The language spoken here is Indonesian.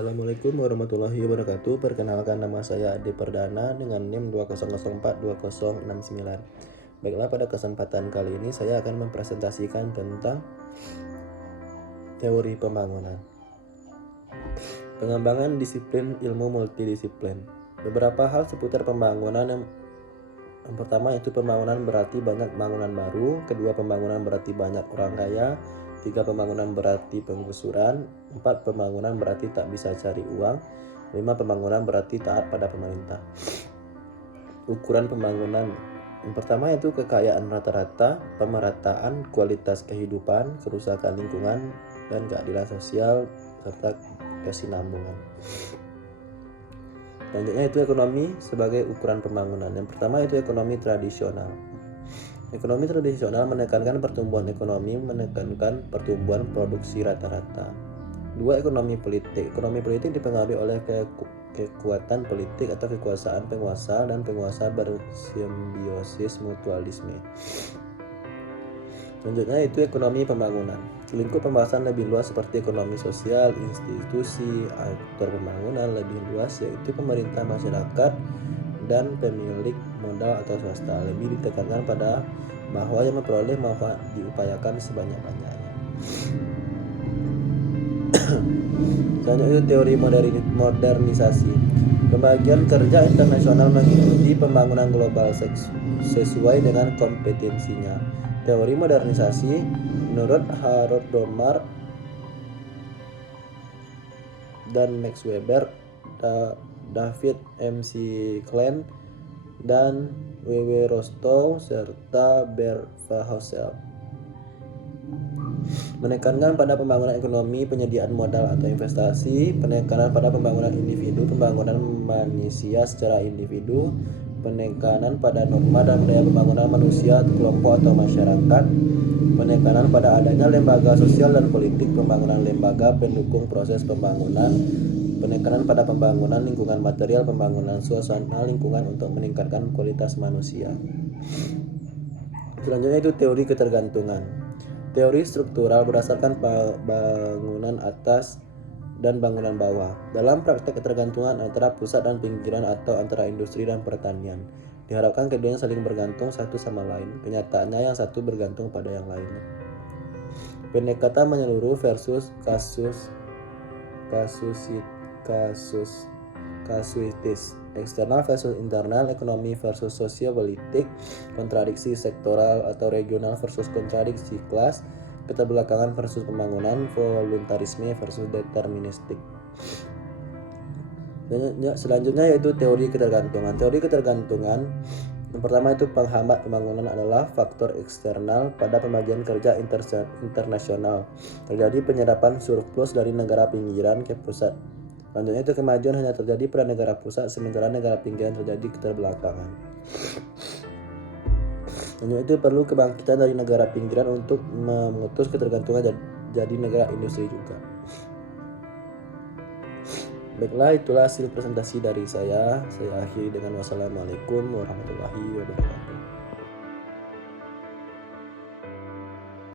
Assalamualaikum warahmatullahi wabarakatuh. Perkenalkan, nama saya Ade Perdana dengan NIM 20042069. Baiklah, pada kesempatan kali ini saya akan mempresentasikan tentang teori pembangunan. Pengembangan disiplin ilmu multidisiplin. Beberapa hal seputar pembangunan yang pertama itu pembangunan berarti banyak bangunan baru. Kedua, pembangunan berarti banyak orang kaya. 3, pembangunan berarti penggusuran. 4, pembangunan berarti tak bisa cari uang. 5, pembangunan berarti taat pada pemerintah. Ukuran pembangunan yang pertama itu kekayaan rata-rata, pemerataan kualitas kehidupan, kerusakan lingkungan, dan keadilan sosial, serta kesinambungan. Selanjutnya itu ekonomi sebagai ukuran pembangunan. Yang pertama itu ekonomi tradisional. Ekonomi tradisional menekankan pertumbuhan ekonomi, menekankan pertumbuhan produksi rata-rata. 2, ekonomi politik. Ekonomi politik dipengaruhi oleh kekuatan politik atau kekuasaan penguasa dan penguasa bersimbiosis mutualisme. Selanjutnya itu ekonomi pembangunan. Lingkup pembahasan lebih luas seperti ekonomi sosial, institusi, aktor pembangunan lebih luas yaitu pemerintah, masyarakat, dan pemilik modal atau swasta. Lebih ditekankan pada bahwa yang memperoleh manfaat diupayakan sebanyak-banyaknya. Selanjutnya itu teori modernisasi. Pembagian kerja internasional mengikuti pembangunan global sesuai dengan kompetensinya. Teori modernisasi menurut Harold Domar dan Max Weber, David MC Klein, dan W.W. Rostow serta Verhofstadt menekankan pada pembangunan ekonomi, penyediaan modal atau investasi, penekanan pada pembangunan individu, pembangunan manusia secara individu, penekanan pada norma dan budaya pembangunan manusia, kelompok atau masyarakat, penekanan pada adanya lembaga sosial dan politik, pembangunan lembaga pendukung proses pembangunan, penekanan pada pembangunan lingkungan material, pembangunan suasana lingkungan untuk meningkatkan kualitas manusia. Selanjutnya itu teori ketergantungan. Teori struktural berdasarkan bangunan atas dan bangunan bawah. Dalam praktek ketergantungan antara pusat dan pinggiran atau antara industri dan pertanian, diharapkan keduanya saling bergantung satu sama lain. Kenyataannya yang satu bergantung pada yang lainnya. Pendekatan menyeluruh versus kasuistis. Eksternal versus internal, ekonomi versus sosiopolitik, kontradiksi sektoral atau regional versus kontradiksi kelas, keterbelakangan versus pembangunan, voluntarisme versus deterministik. Selanjutnya yaitu teori ketergantungan. Teori ketergantungan yang pertama itu penghambat pembangunan adalah faktor eksternal pada pembagian kerja internasional. Terjadi penyerapan surplus dari negara pinggiran ke pusat. Selanjutnya itu kemajuan hanya terjadi pada negara pusat, sementara negara pinggiran terjadi keterbelakangan. Selanjutnya itu perlu kebangkitan dari negara pinggiran untuk memutus ketergantungan jadi negara industri juga. Baiklah, itulah hasil presentasi dari saya. Saya akhiri dengan wassalamualaikum warahmatullahi wabarakatuh.